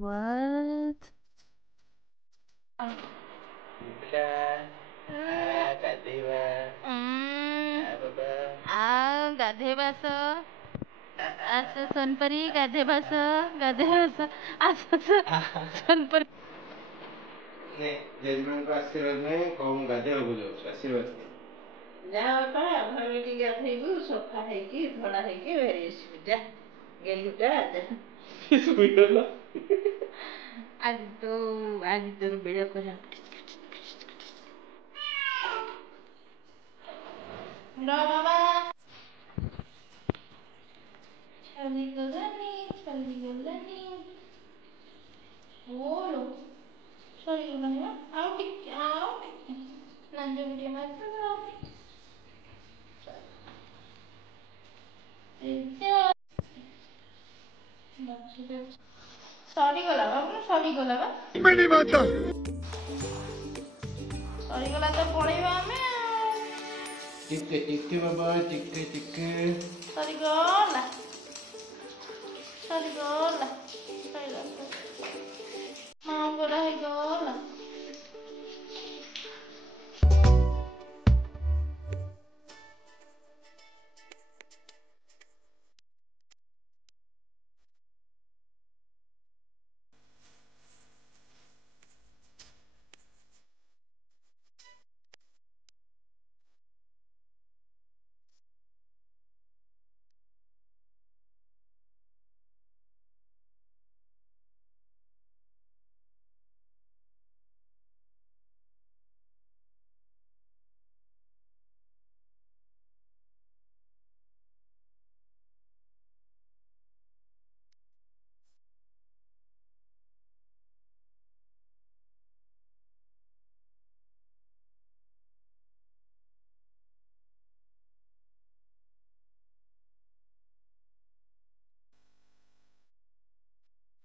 What? गाधेଇବା us Sonpari गाधेଇବା us Sonpari judgement को आशीर्वाद में कौन गाधे बोलो आशीर्वाद जा बापा घर की गाधेबू सोफा है कि धड़ा है कि जा गेलुटा आज तो बेड़ा करा नो बाबा चली गलनी बोलो सॉरी गलनी आओ नंजो वीडियो में सॉरी गला बाबू सॉरी गला बा बड़ी बात है सॉरी गला तो पड़ेबा हमें टिक्के बाबा टिक्के सॉरी गला